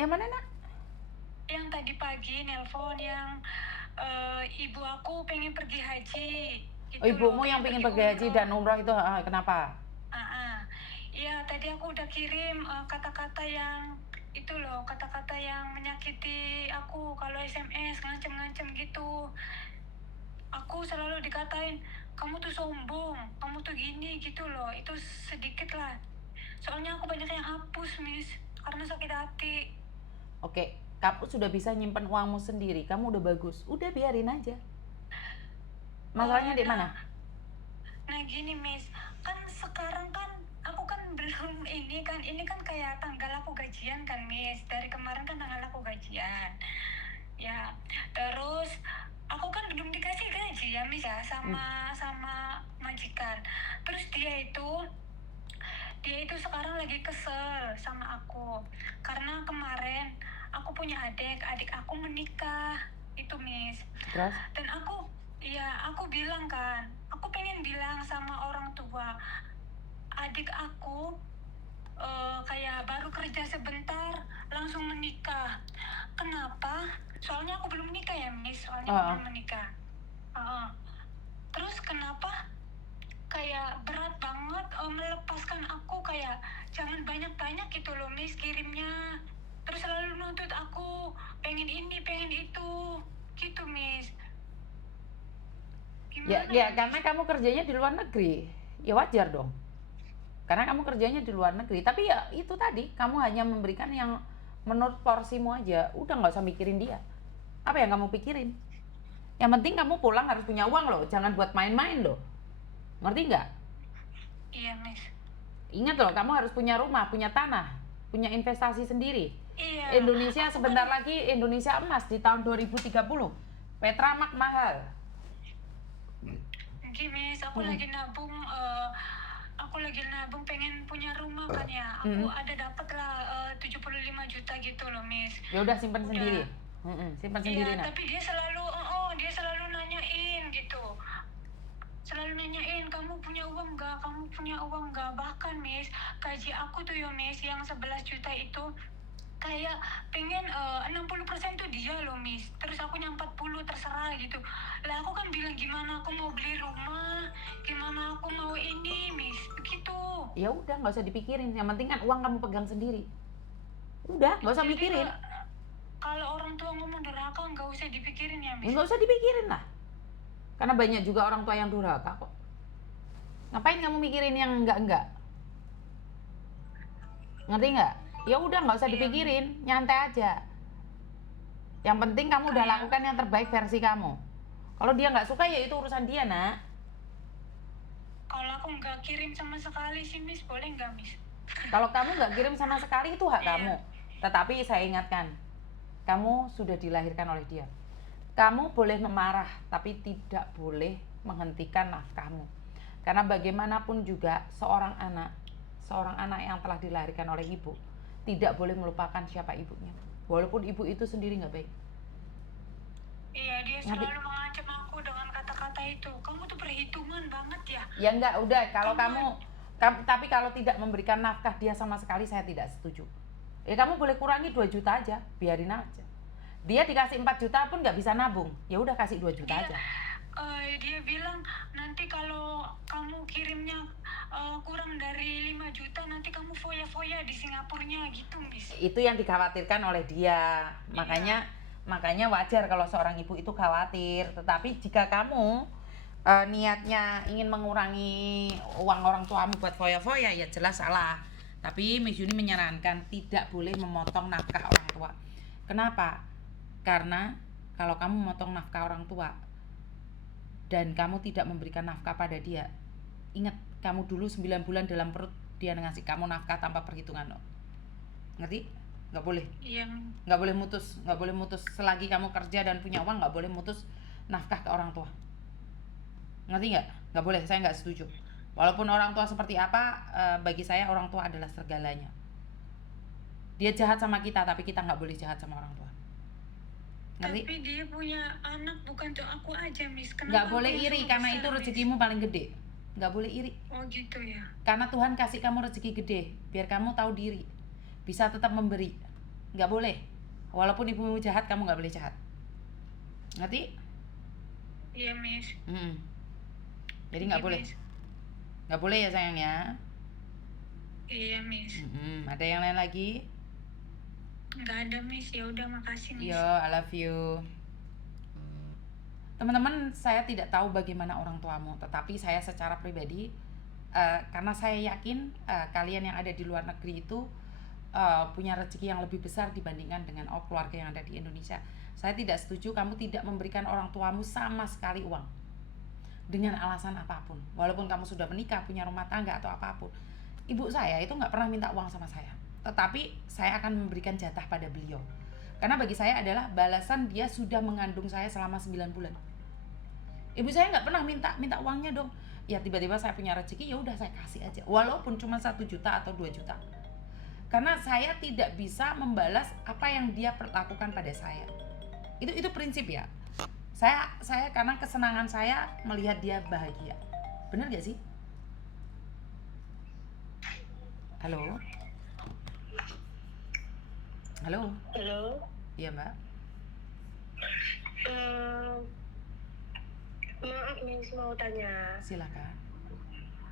Yang mana nak? Yang tadi pagi nelpon yang ibu aku pengen pergi haji gitu. Ibumu yang pengen pergi haji dan umroh itu kenapa? Iya, tadi aku udah kirim kata-kata yang itu loh, kata-kata yang menyakiti aku kalau SMS, ngancem-ngancem gitu. Aku selalu dikatain, kamu tuh sombong, kamu tuh gini gitu loh. Itu sedikit lah. Soalnya aku banyak yang hapus, Miss, karena sakit hati. Oke, kamu sudah bisa nyimpen uangmu sendiri, kamu udah bagus, udah biarin aja. Masalahnya di mana? Nah gini Miss, kan sekarang kan aku kan belum ini kan kayak tanggal aku gajian kan Miss. Dari kemarin kan tanggal aku gajian. Ya, terus aku kan belum dikasih gaji ya Miss ya sama majikan. Terus dia itu sekarang lagi kesel sama aku karena kemarin aku punya adik aku menikah itu Miss. Terus? Dan aku bilang kan, aku pengen bilang sama orang tua, adik aku kayak baru kerja sebentar langsung menikah. Kenapa? Soalnya aku belum menikah ya Miss, aku belum menikah. Terus kenapa kayak berat banget melepaskan aku, kayak jangan banyak-banyak gitu loh Miss kirimnya. Terus selalu nuntut aku pengen ini, pengen itu gitu Miss. Ya, karena kamu kerjanya di luar negeri, ya wajar dong. Karena kamu kerjanya di luar negeri, tapi ya itu tadi, kamu hanya memberikan yang menurut porsimu aja, udah nggak usah mikirin dia. Apa yang kamu pikirin? Yang penting kamu pulang harus punya uang loh, jangan buat main-main loh. Ngerti nggak? Iya, Miss. Ingat loh, kamu harus punya rumah, punya tanah, punya investasi sendiri. Iya. Indonesia sebentar lagi Indonesia emas di tahun 2030. Petramak mahal. Oke, Miss, aku lagi nabung pengen punya rumah kan ya. Aku ada dapat lah 75 juta gitu loh, Miss. Ya udah simpan sendiri. Simpan sendiri, Iya, tapi dia selalu nanyain gitu. Selalu nanyain, kamu punya uang nggak? Kamu punya uang nggak? Bahkan, Miss, gaji aku tuh ya, Miss, yang 11 juta itu kayak pengen 60% tuh dia loh Miss, terus aku yang 40 terserah gitu lah. Aku kan bilang gimana aku mau beli rumah, gimana aku mau ini Miss, begitu. Ya udah nggak usah dipikirin, yang penting kan uang kamu pegang sendiri. Udah nggak usah mikirin. Kalau orang tua ngomong durhaka nggak usah dipikirin ya Miss. Nggak usah dipikirin lah, karena banyak juga orang tua yang durhaka kok. Ngapain kamu mikirin yang enggak? Ngerti nggak? Ya udah nggak usah dipikirin, nyantai aja. Yang penting kamu udah lakukan yang terbaik versi kamu. Kalau dia nggak suka ya itu urusan dia, nak. Kalau aku nggak kirim sama sekali sih Miss, boleh nggak Miss? Kalau kamu nggak kirim sama sekali itu hak kamu. Tetapi saya ingatkan, kamu sudah dilahirkan oleh dia. Kamu boleh memarah, tapi tidak boleh menghentikan nafkahmu. Karena bagaimanapun juga seorang anak yang telah dilahirkan oleh ibu tidak boleh melupakan siapa ibunya, walaupun ibu itu sendiri nggak baik. Iya, dia selalu mengancam aku dengan kata-kata itu. Kamu tuh perhitungan banget ya. Ya enggak, udah kalau tapi kalau tidak memberikan nafkah dia sama sekali saya tidak setuju. Ya kamu boleh kurangi 2 juta aja, biarin aja. Dia dikasih 4 juta pun nggak bisa nabung, ya udah kasih 2 juta aja. Dia bilang nanti kalau kamu kirimnya kurang dari 5 juta nanti kamu foya-foya di Singapurnya gitu Miss. Itu yang dikhawatirkan oleh dia. Makanya wajar kalau seorang ibu itu khawatir. Tetapi jika kamu niatnya ingin mengurangi uang orang tuamu buat foya-foya, ya jelas salah. Tapi Miss Yuni menyarankan tidak boleh memotong nafkah orang tua. Kenapa? Karena kalau kamu memotong nafkah orang tua dan kamu tidak memberikan nafkah pada dia, ingat kamu dulu 9 bulan dalam perut dia ngasih kamu nafkah tanpa perhitungan loh. Ngerti? Nggak boleh. Iya. Nggak boleh mutus selagi kamu kerja dan punya uang, nggak boleh mutus nafkah ke orang tua. Ngerti nggak? Nggak boleh, saya nggak setuju. Walaupun orang tua seperti apa, bagi saya orang tua adalah segalanya. Dia jahat sama kita, tapi kita nggak boleh jahat sama orang tua. Ngerti? Tapi dia punya anak bukan tuh aku aja Miss. Nggak boleh iri, karena itu rezekimu paling gede. Nggak boleh iri. Oh gitu ya. Karena Tuhan kasih kamu rezeki gede, biar kamu tahu diri, bisa tetap memberi. nggak boleh. Walaupun ibumu jahat, kamu nggak boleh jahat. Ngerti? Iya, Miss. Jadi nggak Iya, boleh. Miss. Nggak boleh ya sayang ya. Iya, Miss. Ada yang lain lagi? Nggak ada, Miss. Ya udah, makasih, Miss. Yo, I love you. Teman-teman, saya tidak tahu bagaimana orang tuamu, tetapi saya secara pribadi, karena saya yakin kalian yang ada di luar negeri itu punya rezeki yang lebih besar dibandingkan dengan keluarga yang ada di Indonesia. Saya tidak setuju kamu tidak memberikan orang tuamu sama sekali uang dengan alasan apapun. Walaupun kamu sudah menikah, punya rumah tangga atau apapun. Ibu saya itu nggak pernah minta uang sama saya, tetapi saya akan memberikan jatah pada beliau. Karena bagi saya adalah balasan dia sudah mengandung saya selama 9 bulan. Ibu saya nggak pernah minta uangnya dong. Ya tiba-tiba saya punya rezeki, ya udah saya kasih aja. Walaupun cuma 1 juta atau 2 juta. Karena saya tidak bisa membalas apa yang dia perlakukan pada saya. Itu prinsip ya. Saya karena kesenangan saya melihat dia bahagia. Benar gak sih? Halo? Halo? Halo. Iya mbak. Maaf Miss, mau tanya. Silakan.